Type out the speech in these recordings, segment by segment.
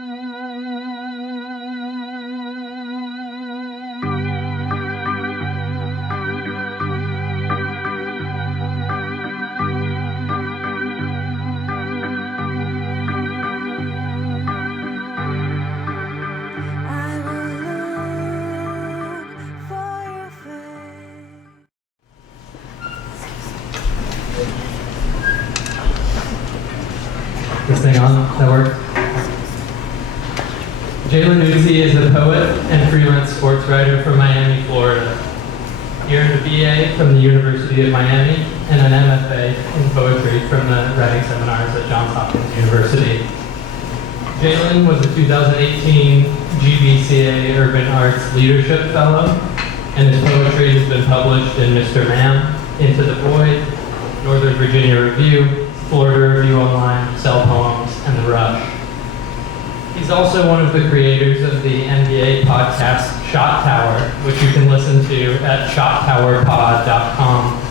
This thing on? That works? Jalen Eutsey is a poet and freelance sports writer from Miami, Florida. He earned a BA from the University of Miami and an MFA in poetry from the writing seminars at Johns Hopkins University. Jalen was a 2018 GBCA Urban Arts Leadership Fellow, and his poetry has been published in Mr. Ma'am, Into the Void, Northern Virginia Review, Florida Review Online, Cell Poems, and The Rush. He's also one of the creators of the NBA podcast Shot Tower, which you can listen to at shottowerpod.com.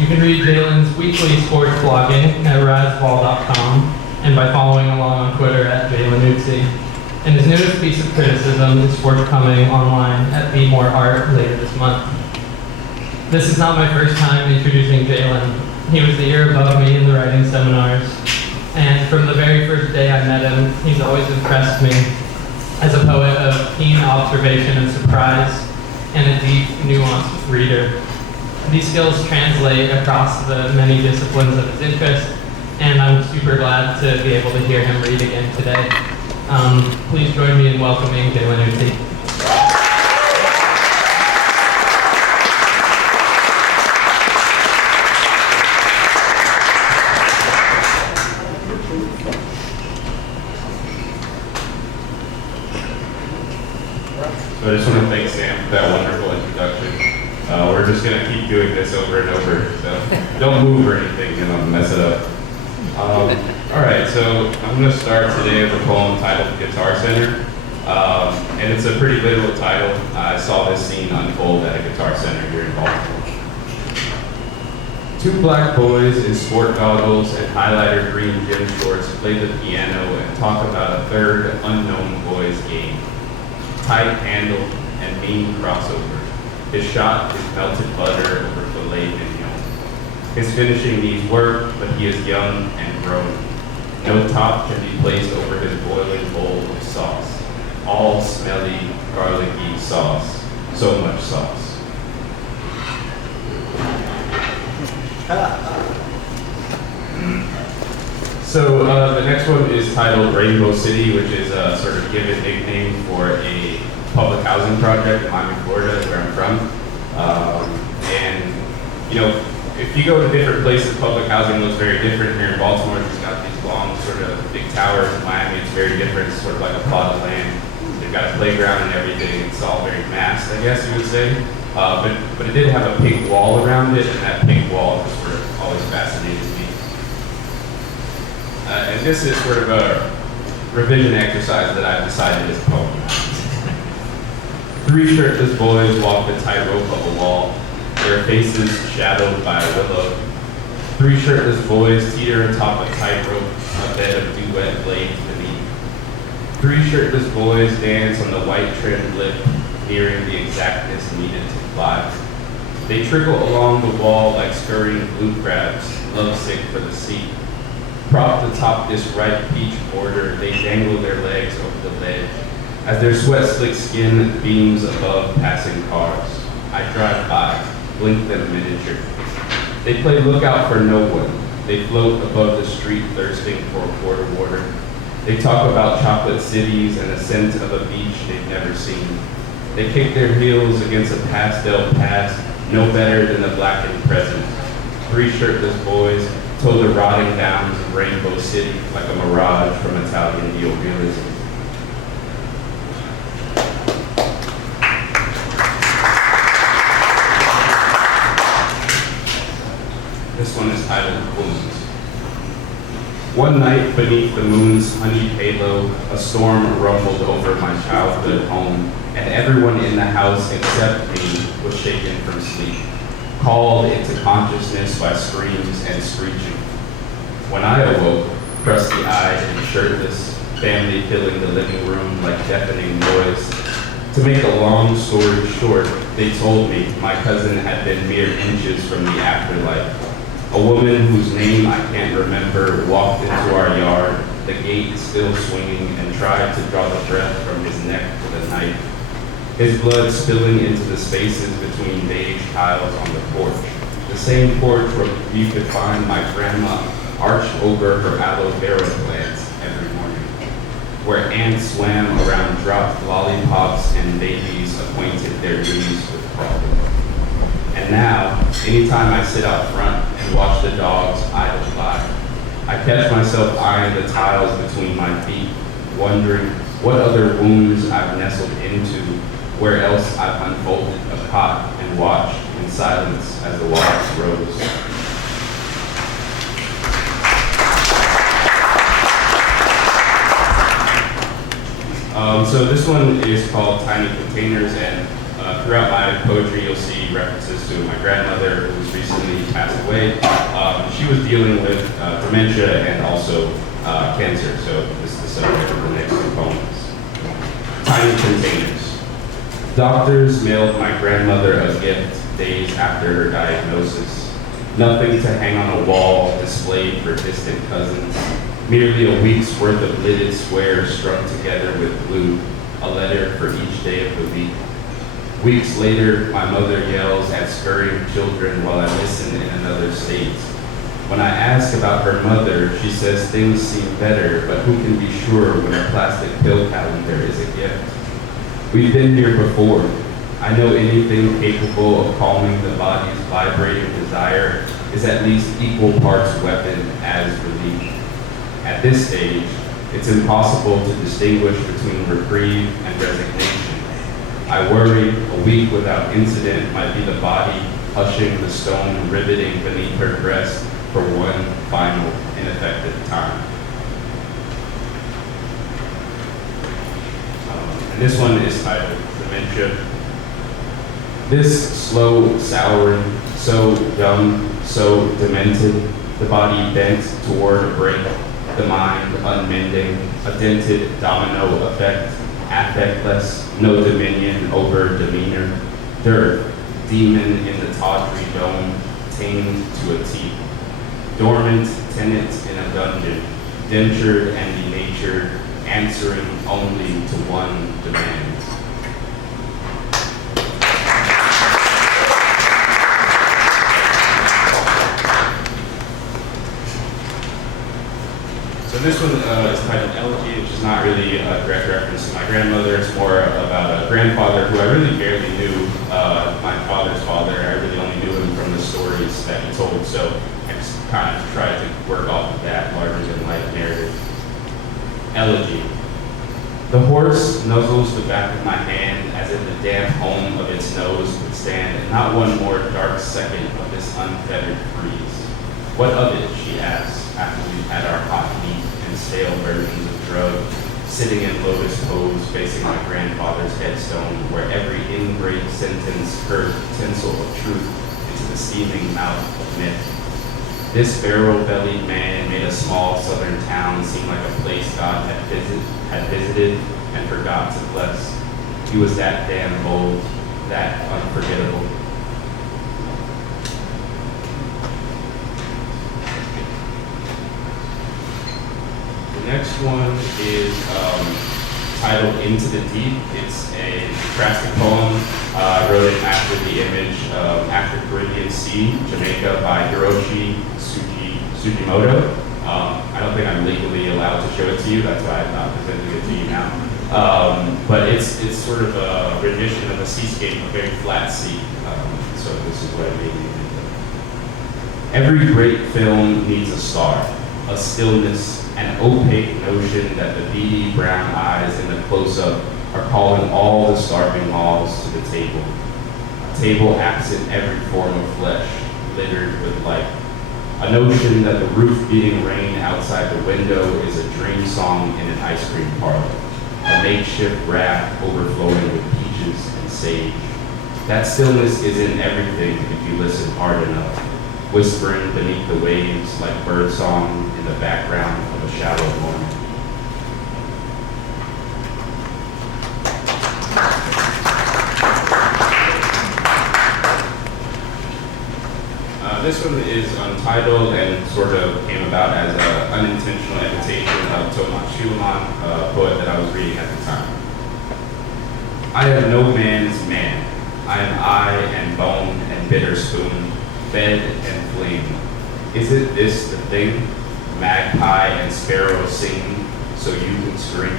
You can read Jalen's weekly sports blogging at razball.com and by following along on Twitter at Jalen Eutsey. And his newest piece of criticism is forthcoming online at Be More Art later this month. This is not my first time introducing Jalen. He was the year above me in the writing seminars, and from the very first day I met him, he's always impressed me as a poet of keen observation and surprise, and a deep, nuanced reader. These skills translate across the many disciplines of his interest, and I'm super glad to be able to hear him read again today. Please join me in welcoming Jalen Eutsey. So I just want to thank Sam for that wonderful introduction. We're just going to keep doing this over and over, so don't move or anything, and I'll mess it up. All right, so I'm going to start today with a poem titled Guitar Center, and it's a pretty literal title. I saw this scene unfold at a guitar center here in Baltimore. Two black boys in sport goggles and highlighter green gym shorts play the piano and talk about a third unknown boy's game. Tight handle and mean crossover. His shot is melted butter over filet mignon. His finishing needs work, but he is young and grown. No top can be placed over his boiling bowl of sauce. All smelly, garlicky sauce. So much sauce. So the next one is titled Rainbow City, which is a sort of given nickname for a public housing project in Miami, Florida, where I'm from. And you know, if you go to different places, public housing looks very different. Here in Baltimore, it's got these long sort of big towers. In Miami, it's very different. It's sort of like a plot of land. They've got a playground and everything. It's all very massed, I guess you would say. But it did have a pink wall around it, and that pink wall just sort of always fascinated me. And this is sort of a revision exercise that I've decided is a poem. Three shirtless boys walk the tightrope of a wall, their faces shadowed by a willow. Three shirtless boys teeter atop a tightrope, a bed of duet blades beneath. Three shirtless boys dance on the white trimmed lip, nearing the exactness needed to fly. They trickle along the wall like scurrying blue crabs, lovesick for the sea. Propped atop this ripe peach border, they dangle their legs over the ledge. As their sweat-slicked skin beams above passing cars, I drive by, blink them miniature. They play lookout for no one. They float above the street thirsting for a quart of water. They talk about chocolate cities and the scent of a beach they've never seen. They kick their heels against a pastel past, no better than the blackened present. Three shirtless boys tow the rotting downs of Rainbow City like a mirage from Italian neorealism. This one is titled Wounds. One night beneath the moon's honeyed halo, a storm rumbled over my childhood home, and everyone in the house except me was shaken from sleep, called into consciousness by screams and screeching. When I awoke, crusty-eyed and shirtless, family filling the living room like deafening noise. To make a long story short, they told me my cousin had been mere inches from the afterlife. A woman whose name I can't remember walked into our yard, the gate still swinging, and tried to draw the breath from his neck with a knife. His blood spilling into the spaces between beige tiles on the porch. The same porch where you could find my grandma arched over her aloe vera plants every morning, where ants swam around dropped lollipops and babies acquainted their duties with crawling. And now, anytime I sit out front and watch the dogs idle by, I catch myself eyeing the tiles between my feet, wondering what other wounds I've nestled into, where else I've unfolded a cot and watched in silence as the waters rose. So this one is called Tiny Containers, and throughout my poetry you'll see references to my grandmother who's recently passed away. She was dealing with dementia and also cancer, so this is the subject of the next two poems. Tiny Containers. Doctors mailed my grandmother a gift days after her diagnosis. Nothing to hang on a wall displayed for distant cousins. Merely a week's worth of lidded squares strung together with glue, a letter for each day of the week. Weeks later, my mother yells at scurrying children while I listen in another state. When I ask about her mother, she says things seem better, but who can be sure when a plastic pill calendar is a gift? We've been here before. I know anything capable of calming the body's vibrating desire is at least equal parts weapon as relief. At this stage, it's impossible to distinguish between reprieve and resignation. I worry a week without incident might be the body hushing the stone riveting beneath her breast for one final ineffective time. And this one is titled Dementia. This slow souring, so dumb, so demented, the body bent toward a break, the mind unmending, a dented domino effect, affectless, no dominion over demeanor, dirt, demon in the tawdry dome, tamed to a teeth, dormant tenant in a dungeon, dentured and denatured, answering only to one demand. So this one is titled Elegy, which is not really a direct reference to my grandmother. It's more about a grandfather who I really barely knew, my father's father. I really only knew him from the stories that he told, so I just kind of tried to work off of that larger-than-life narrative. Elegy. The horse nuzzles the back of my hand as if the damp home of its nose would stand not one more dark second of this unfettered breeze. What of it, she asks, after we've had our hot meat and stale versions of drug, sitting in lotus pose facing my grandfather's headstone, where every engraved sentence curved tinsel of truth into the steaming mouth of myth. This barrel-bellied man made a small southern town seem like a place God had visited and forgot to bless. He was that damn bold, that unforgettable. The next one is titled Into the Deep. It's a contrastic poem. I wrote it after the image of Afro-Caribbean Sea, Jamaica by Hiroshi Sugimoto. I don't think I'm legally allowed to show it to you, that's why I'm not presenting it to you now. But it's sort of a rendition of a seascape, a very flat sea. So this is what I made it into. Every great film needs a star, a stillness, an opaque notion that the beady brown eyes in the close-up are calling all the starving maws to the table. A table absent every form of flesh, littered with light. A notion that the roof beating rain outside the window is a dream song in an ice cream parlor. A makeshift raft overflowing with peaches and sage. That stillness is in everything if you listen hard enough, whispering beneath the waves like birdsong in the background of a shallow morning. This one is untitled and sort of came about as an unintentional imitation of Tomas Schumann, a poet that I was reading at the time. I am no man's man. I am eye and bone and bitter spoon, bed and flame. Is it this the thing? Magpie and sparrow sing, so you can scream.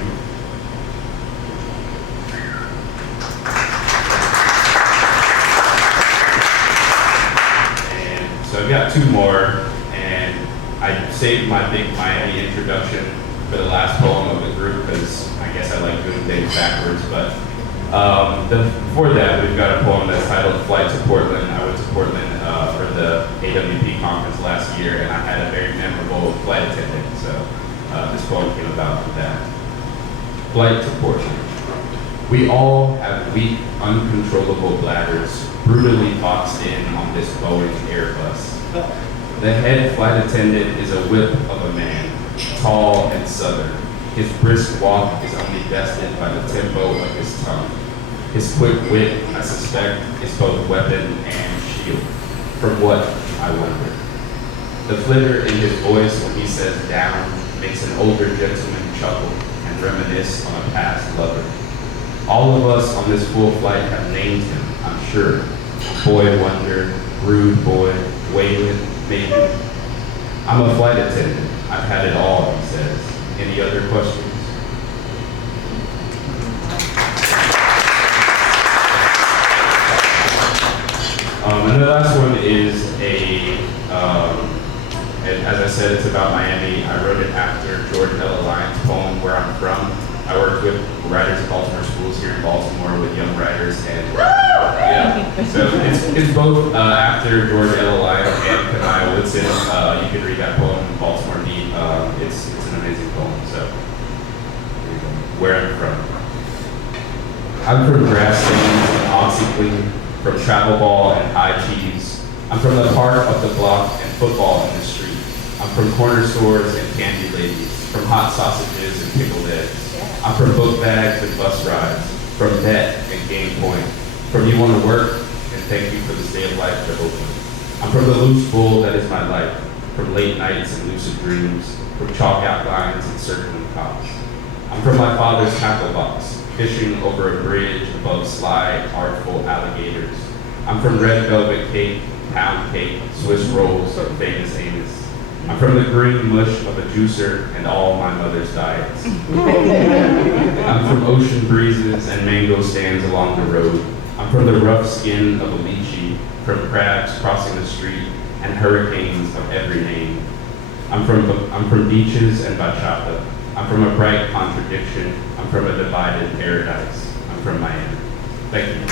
And so I've got two more, and I saved my big Miami introduction for the last poem of the group because I guess I like doing things backwards, but before that, we've got a poem that's titled Flight to Portland. I went to Portland for the AWP conference last year, and I had a very memorable flight attendant, so this poem came about from that. Flight to Portland. We all have weak, uncontrollable bladders, brutally boxed in on this Boeing Airbus. The head flight attendant is a whip of a man, tall and southern. His brisk walk is only bested by the tempo of his tongue. His quick wit, I suspect, is both weapon and shield. From what, I wonder? The flitter in his voice when he says down makes an older gentleman chuckle and reminisce on a past lover. All of us on this full flight have named him, I'm sure. Boy Wonder, Rude Boy, Waylon, maybe. I'm a flight attendant. I've had it all, he says. Any other questions? And the last one is as I said, it's about Miami. I wrote it after George L. Lyon's poem, Where I'm From. I worked with writers at Baltimore schools here in Baltimore with young writers, and yeah, so it's both after George L. Lyon and Kanaya Woodson. You can read that poem in Baltimore Beat. It's an amazing poem. So, Where I'm From. I'm from grass stains and OxyClean, from travel ball and high cheese. I'm from the park up the block and football in the street. I'm from corner stores and candy ladies, from hot sausages and pickled eggs. I'm from book bags and bus rides, from debt and game point, from you want to work and thank you for this day of life to open. I'm from the loose bull that is my life, from late nights and lucid dreams, from chalk outlines and circling cops. I'm from my father's tackle box, fishing over a bridge above sly, artful alligators. I'm from red velvet cake, pound cake, Swiss rolls, and famous Amos. I'm from the green mush of a juicer and all my mother's diets. I'm from ocean breezes and mango stands along the road. I'm from the rough skin of a lychee, from crabs crossing the street and hurricanes of every name. I'm from beaches and bachata. I'm from a bright contradiction. I'm from a divided paradise. I'm from Miami. Thank you.